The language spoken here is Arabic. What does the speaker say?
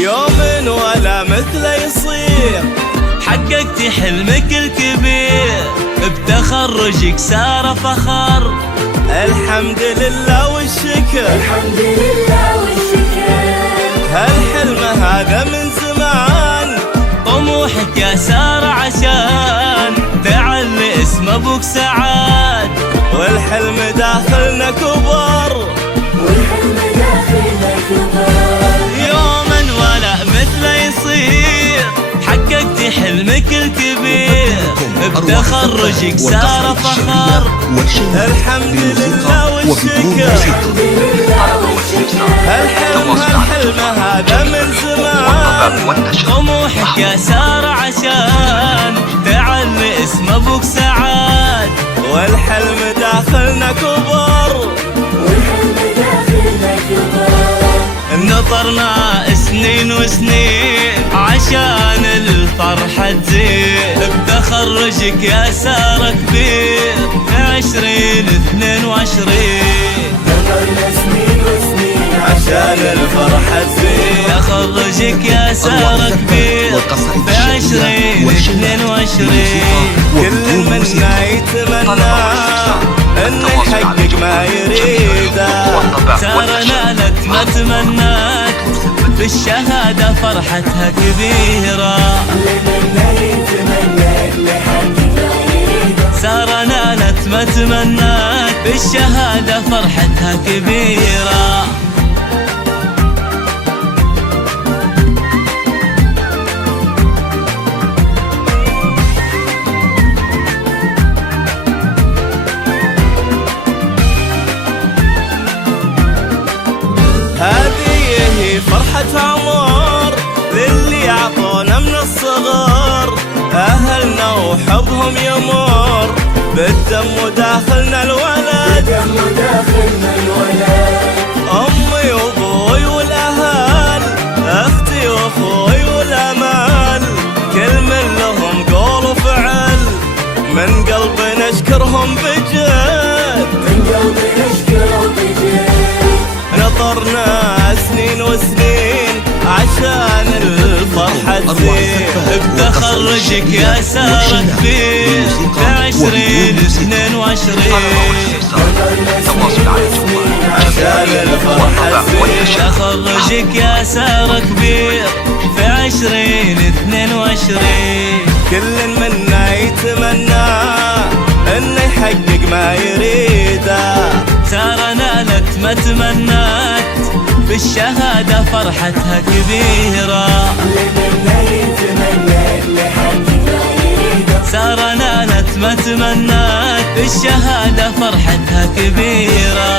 يوم ولا مثله يصير، حققتي حلمك الكبير، بتخرجك سار فخر. الحمد لله والشكر، الحمد لله والشكر. هالحلم هذا من زمان، طموحك يا سارة عشان تعلي اسم ابوك سعاد. والحلم داخلنا كبر، والحلم داخلنا كبر. يوما ولا مثله يصير، حققتي حلمك الكبير، بتخرجك سار فخر. الحمد لله والشكر، هالحلم هذا من زمان، طموحك يا سارة عشان تعلي اسم ابوك سعاد. والحلم داخلنا كبر، والحلم داخلنا كبر. نطرنا سنين وسنين عشان الفرحة تزيد، بتخرجك يا سارة كبير 2022. نطرنا سنين وسنين عشان الفرحة تزيد، تخرجك يا سارة كبير 2022. كل منا يتمنى انه يحقق ما يريده. سارة نالت ما تمنت، بالشهادة فرحتها كبيرة. سارة نالت ما تمنت، بالشهادة فرحتها كبيرة. هذه هي فرحة عمر للي عطونا من الصغر، أهلنا وحبهم يمر بالدم وداخلنا الولد. دم داخلنا الولد. أمي وأبوي والأهل، أختي وأخوي والأمل، كل من لهم قول وفعل، من قلبي نشكرهم بجد. من قلبي نشكر بجد. نطرنا سنين وسنين عشان الفرحة تزيد، بتخرجك يا سارة كبير 2022. عشان الفرحة تزيد، تخرجك يا سارة كبير 2022. كل منا يتمنى انه يحقق ما يريده. سارة نالت ما تمنت، بالشهادة فرحتها كبيرة. سارة نالت ما تمنت، بالشهادة فرحتها كبيرة.